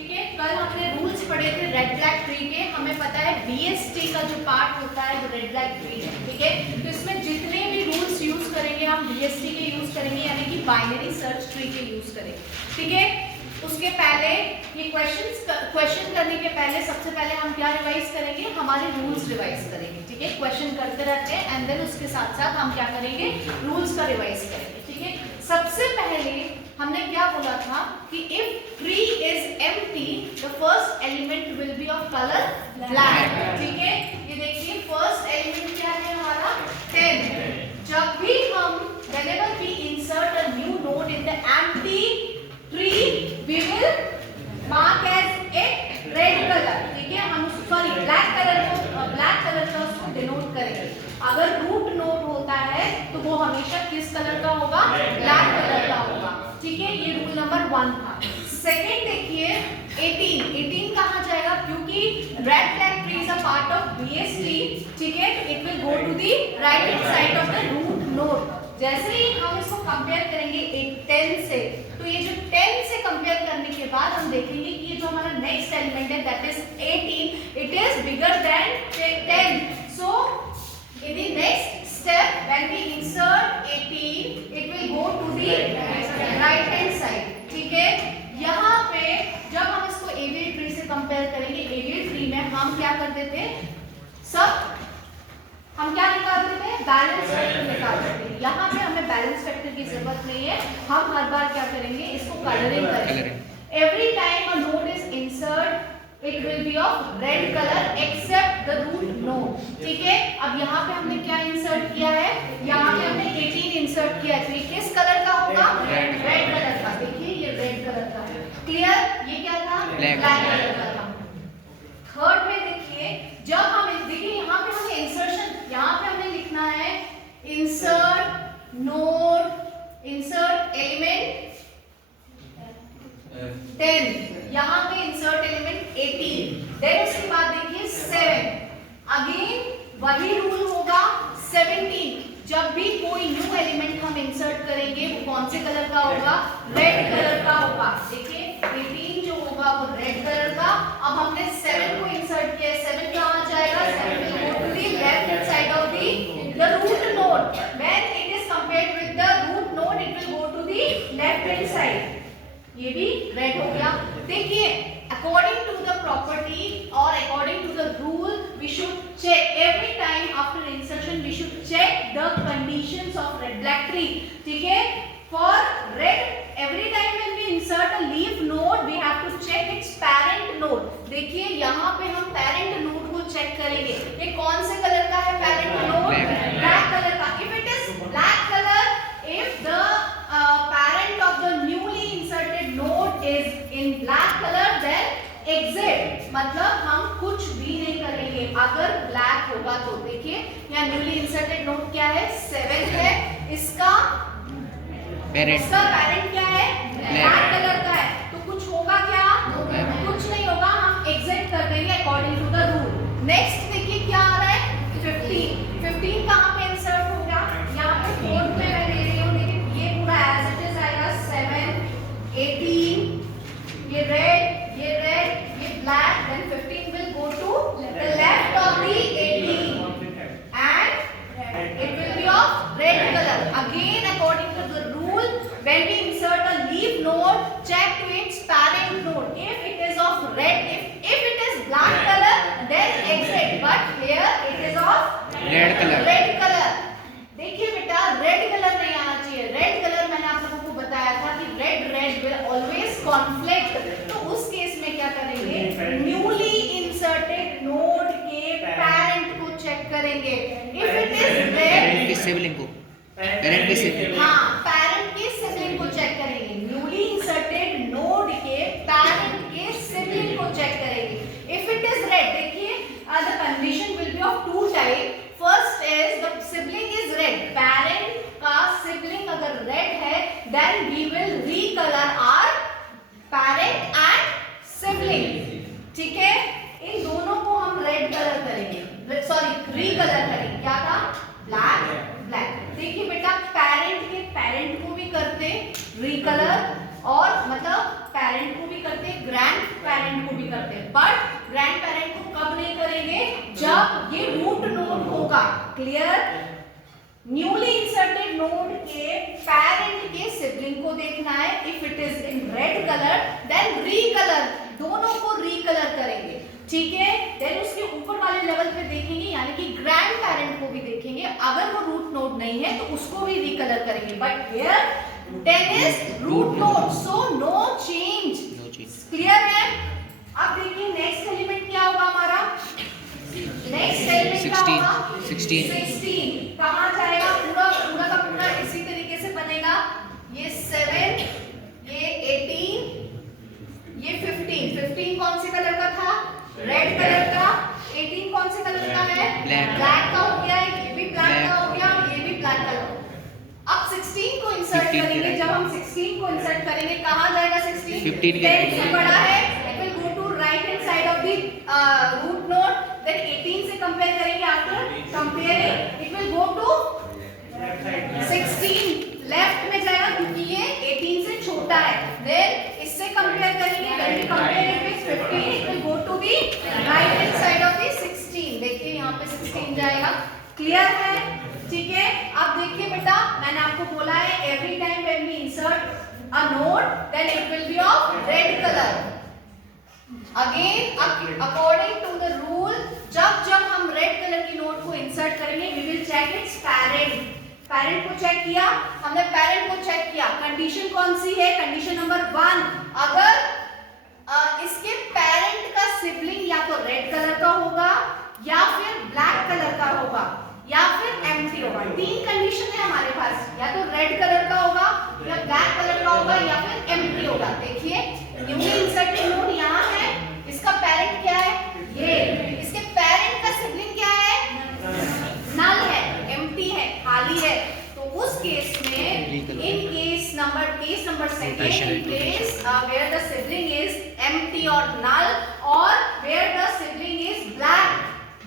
ठीक है, कल हमने रूल्स पढ़े थे रेड ब्लैक ट्री के। हमें पता है BST का जो पार्ट होता है वो रेड ब्लैक ट्री है। ठीक है, तो इसमें जितने भी रूल्स यूज करेंगे हम BST के यूज करेंगे, यानी कि बाइनरी सर्च ट्री के यूज करेंगे। ठीक है, उसके पहले ये क्वेश्चन करने के पहले सबसे पहले हम क्या रिवाइज करेंगे, हमारे रूल्स रिवाइज करेंगे। ठीक है, क्वेश्चन करते रहते हैं एंड देन उसके साथ साथ हम क्या करेंगे, रूल्स का रिवाइज करेंगे। ठीक है, सबसे पहले हमने क्या बोला था कि if tree is empty the first element will be of colour black. ठीक है, ये देखिए फर्स्ट एलिमेंट क्या है हमारा 10। जब भी हम whenever we insert a new node in the empty tree we will mark as it red color। ठीक है, हम सॉरी ब्लैक कलर का उसको डिनोट करेंगे। अगर रूट नोड होता है तो वो हमेशा किस कलर का होगा, ब्लैक कलर का होगा। ठीक है, ये रूल नंबर 1 था। सेकंड देखिए 18 कहाँ जाएगा, क्योंकि red black tree is a part of BST। ठीक है, तो it will go to the right hand side of the root node. जैसे ही हम इसको कंपेयर करेंगे 10 से, तो ये जो 10 से कंपेयर करने के बाद हम देखेंगे कि ये जो हमारा नेक्स्ट एलिमेंट है that is 18, it is bigger than 10। So in the next step when we insert 18 it will go to the right hand side। ठीक है, यहाँ पे जब हम इसको एवियल ट्री से कंपेयर करेंगे, एवियल ट्री में हम क्या करते थे, हम क्या निकालते थे, बैलेंस फैक्टर निकालते थे। यहाँ पे हमें बैलेंस फैक्टर की जरूरत नहीं है, हम हर बार क्या करेंगे, इसको कलरिंग करेंगे। Every time a node is insert it will be of red color except the root node। ठीक है, अब यहाँ पे हमने क्या इंसर्ट किया है, यहाँ पे हमने 18 इंसर्ट किया है, तो ये किस कलर का होगा, रेड कलर का। देखिए ये रेड कलर का है, क्लियर। ये क्या था, ब्लैक कलर का था। थर्ड में देखिए, जब हम देखिए यहाँ पे हमें इंसर्शन, यहाँ पे हमें लिखना है इंसर्ट नोड इंसर्ट एलिमेंट 10, यहाँ पे इंसर्ट एलिमेंट 18, देन उसके बाद देखिए 7, अगेन वही रूल होगा 17। जब भी कोई न्यू एलिमेंट हम इंसर्ट करेंगे वो कौन से कलर का होगा, रेड कलर का होगा। देखिए 18 जो होगा वो रेड कलर का। अब हमने 7 को इंसर्ट किया, 7 कहाँ जाएगा, 7 will go to the left hand side of the root node। When it is compared with the root node it will go to the left hand side। ये भी रेड हो गया। देखिए अकॉर्डिंग टू द प्रॉपर्टी और according to the rule we should check every time after insertion, we should check the conditions of red black tree. ठीक है, for red every time when we insert a leaf node we have to check its parent node. देखिए यहाँ पे हम parent node को check करेंगे, ये कौन से कलर का है पेरेंट नोड, ब्लैक कलर का। If it is black colour, if the parent of the newly inserted node is in black color then exit, मतलब हम कुछ भी नहीं करेंगे अगर ब्लैक होगा तो। देखिए यहाँ न्यूली इंसर्टेड नोड क्या है, 7 है, इसका पेरेंट क्या है, ब्लैक कलर का है, तो कुछ होगा क्या, कुछ नहीं होगा, हम एग्जिट कर देंगे according to the rule. Next देखिए क्या आ रहा है 15 कहाँ पे इंसर्ट होगा, यहाँ पे कोड में मैं ले रही हूँ, लेकिन ये पूरा एज इट इज आएगा 7, 18, ये रेड, ये black, then 15 will go to the left of the 18 and it will be of red color। Again according to the rule when we insert a leaf node check to its parent node, if it is of red, if it is black color then exit, but here it is of red color। देखिए बेटा red colour नहीं आना चाहिए। Red colour मैंने आप लोगों को बताया था कि रेड विल ऑलवेज कॉन्फ्लिक्ट, तो उस केस में क्या करेंगे, न्यूली इंसर्टेड नोड के पेरेंट को चेक करेंगे। इफ इट इज रेड की सिबलिंग को, पेरेंट की सिबलिंग, हाँ पेरेंट के सिबलिंग को चेक करेंगे, न्यूली इंसर्टेड नोड के पेरेंट के सिबलिंग को चेक करेंगे। इफ इट इज रेड, देखिए the condition will be of 2 type. First is the sibling is red, parent का सिबलिंग अगर रेड है then we will recolor our parent and sibling. ठीक है, इन दोनों को हम रेड कलर करेंगे, सॉरी रीकलर करेंगे। क्या था, ब्लैक। देखिए बेटा पेरेंट को बट ग्रैंड पेरेंट को कब नहीं करेंगे, जब ये रूट नोड होगा। क्लियर? न्यूली इंसर्टेड नोड के पेरेंट के सिबलिंग को देखना है। If it is in red colour then recolor, दोनों को रीकलर करेंगे, ठीक है। देन उसके ऊपर वाले लेवल पे देखेंगे, यानी कि ग्रैंड पेरेंट को भी देखेंगे। अगर वो रूट नोड नहीं है तो उसको भी रीकलर करेंगे। But here 10 is root node, so no change. Clear है? अब देखिए नेक्स्ट एलिमेंट क्या होगा हमारा। नेक्स्ट एलिमेंट क्या होगा? 16 कहाँ जाएगा? पूरा का पूरा इसी तरीके से बनेगा। ये 7, ये 18, ये 15 कौन से कलर का था? रेड कलर का। 18 कौन से कलर का है? ब्लैक का हो गया, ये भी ब्लैक का हो गया और ये भी ब्लैक का हो गया। अब 16 को इंसर्ट करेंगे। जब हम 16 को इंसर्ट करेंगे कहाँ जाएगा 16? 10 से बड़ा है, it will go to right hand side of the root node. Then 18 से कंपेयर करेंगे, after comparing it will go to 16 left में जाएगा क्योंकि ये 18 से छोटा है। देन इससे कंपेयर करेंगे, when we compare it with 15 it will go to the right hand side of the 16। देखिए यहाँ पे 16 जाएगा। क्लियर है? ठीक है। अब देखिए बेटा, मैंने आपको बोला है every time when we insert a node then it will be of red colour. Again according to the rule, जब हम रेड कलर की नोड को इंसर्ट करेंगे we will check its parent. Parent को चेक किया हमने, पेरेंट को check किया। कंडीशन कौन सी है? कंडीशन नंबर 1, अगर इसके पेरेंट का सिबलिंग या तो रेड कलर का होगा या फिर ब्लैक कलर का होगा या फिर एम्प्टी होगा। 3 कंडीशन है हमारे पास, या तो रेड कलर का होगा या ब्लैक कलर का होगा या फिर एम्प्टी होगा। देखिए न्यूली इंसर्टेड नोड यहाँ है, इसका पेरेंट क्या है? ये। इसके पेरेंट का सिबलिंग क्या है? नल है, एम्प्टी है, खाली है। तो उस केस में in case number 2 in case where the sibling is empty or null or where the sibling is black,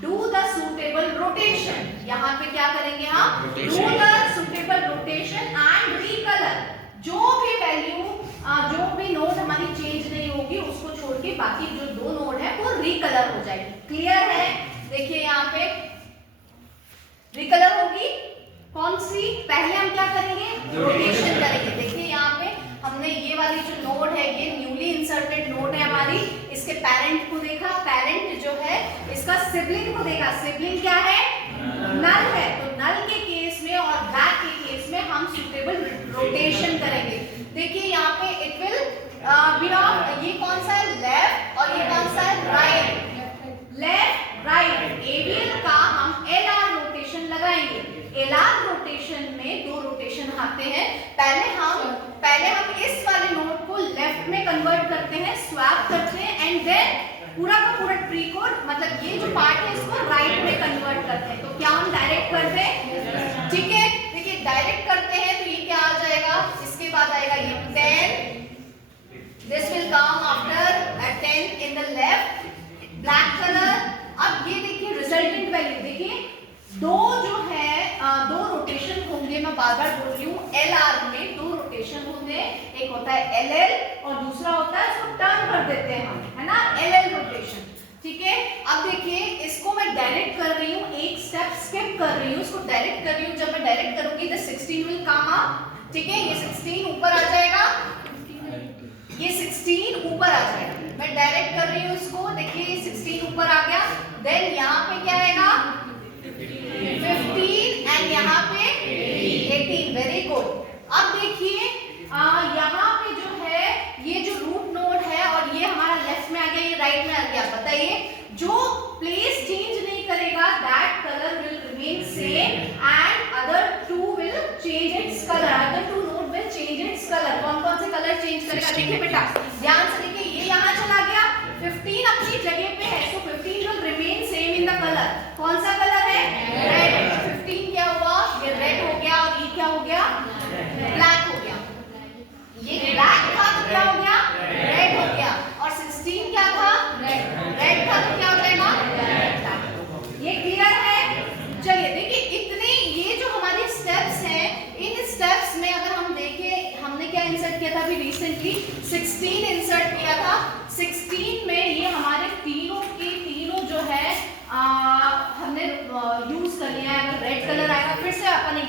do the suitable rotation। यहाँ पे क्या करेंगे हम? Do the suitable rotation and recolor। जो भी वैल्यू, जो भी नोड हमारी चेंज नहीं होगी उसको छोड़ के बाकी जो 2 नोड है वो रिकलर हो जाएगी। क्लियर है? देखिए यहाँ पे रिकलर होगी कौन सी? पहले हम क्या करेंगे? रोटेशन करेंगे। देखिए यहाँ पे हमने ये वाली जो नोड है, ये न्यूली इंसर्टेड नोड है हमारी, इसके पेरेंट को देखा, पेरेंट जो है इसका सिबलिंग को देखा। सिबलिंग क्या है? नल है। तो नल के केस में और ब्लैक के केस में हम सुटेबल रोटेशन करेंगे। देखिए यहाँ पे इट विल बी ऑफ, ये कौन सा है? लेफ्ट और ये कौन सा है? राइट। लेफ्ट राइट एबीएल का हम एलआर रोटेशन लगाएंगे। एलआर रोटेशन में 2 रोटेशन आते हैं। पहले हम इस वाले नोड को लेफ्ट में कन्वर्ट करते हैं, स्वैप करते हैं एंड देन पूरा का पूरा ट्री को, मतलब ये जो पार्ट है इसको राइट में कन्वर्ट करते हैं। तो क्या हम डायरेक्ट करते हैं? ठीक है। देखिए डायरेक्ट करते हैं तो ये क्या आ जाएगा? इसके बाद आएगा ये 10, this will come after 10 in the left, black colour. अब ये देखिए रिजल्टेंट वैल्यू, देखिए 2 जो है 2 रोटेशन होंगे। मैं बार बार बोल रही हूँ, एलआर में 2 रोटेशन होंगे, एक होता है एलएल और दूसरा होता है, इसको टर्न कर देते हैं हम, है ना, एलएल रोटेशन। ठीक है। अब देखिए इसको मैं डायरेक्ट कर रही हूँ, एक स्टेप स्किप कर रही हूँ, इसको डायरेक्ट कर रही हूँ। जब मैं डायरेक्ट करूंगी तो 16 विल कम अप। ठीक है, ये 16 ऊपर आ जाएगा, ये 16 ऊपर आ जाएगा। मैं डायरेक्ट कर रही हूँ इसको, देखिए ये 16 ऊपर आ गया। देन यहाँ पे क्या आएगा? 15 एंड यहाँ पे 18। Very good. अब देखिए यहाँ पे जो है ये जो रूट नोड है और ये हमारा लेफ्ट में आ गया, ये राइट में आ गया। बताइए, जो प्लेस चेंज नहीं करेगा that colour will remain same and other 2 will change its colour. Other 2 node will change its colour. कौन से कलर चेंज करेगा? देखिए बेटा ध्यान से देखिए, ये यहाँ चला गया, 15 अपनी जगह पे है, सो 15 will remain same in the colour. कौन सा कलर है? रेड। 15 क्या हुआ? ये रेड हो गया और ये क्या हो गया? ब्लैक हो गया। ये ब्लैक था तो क्या हो गया? रेड हो गया। और 16 क्या था? रेड था तो क्या हो जाएगा? ये क्लियर है? चलिए देखिए, इतने ये जो हमारी स्टेप्स हैं, इन स्टेप्स में अगर हम देखें, हमने क्या इंसर्ट किया था अभी रिसेंटली? 16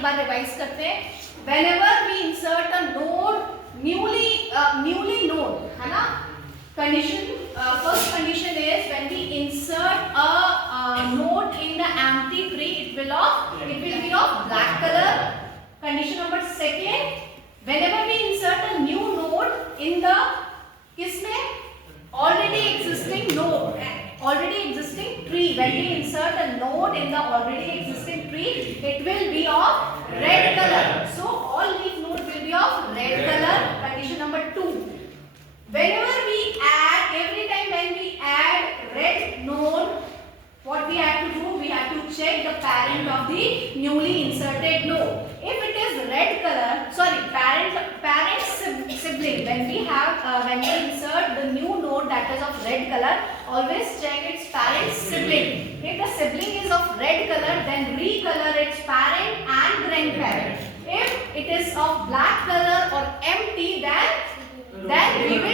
बार रिवाइज करते हैं. Whenever we insert a node newly node, है ना? Condition, first condition is when we insert a node in the empty tree, it will be of black color. Condition number second, whenever we insert a new node in the किसमें already existing node, already existing tree, when we insert a node in the already existing tree, it will be of red color. So all leaf node will be of red color. Condition number 2, whenever we add, every time when we add red node, what we have to do, we have to check the parent of the newly inserted node. If it is red color, sorry, parent sibling, when we insert the new node that is of red color, always check its parent sibling. If the sibling is of red color, then recolor its parent and grandparent. If it is of black color or empty, then we will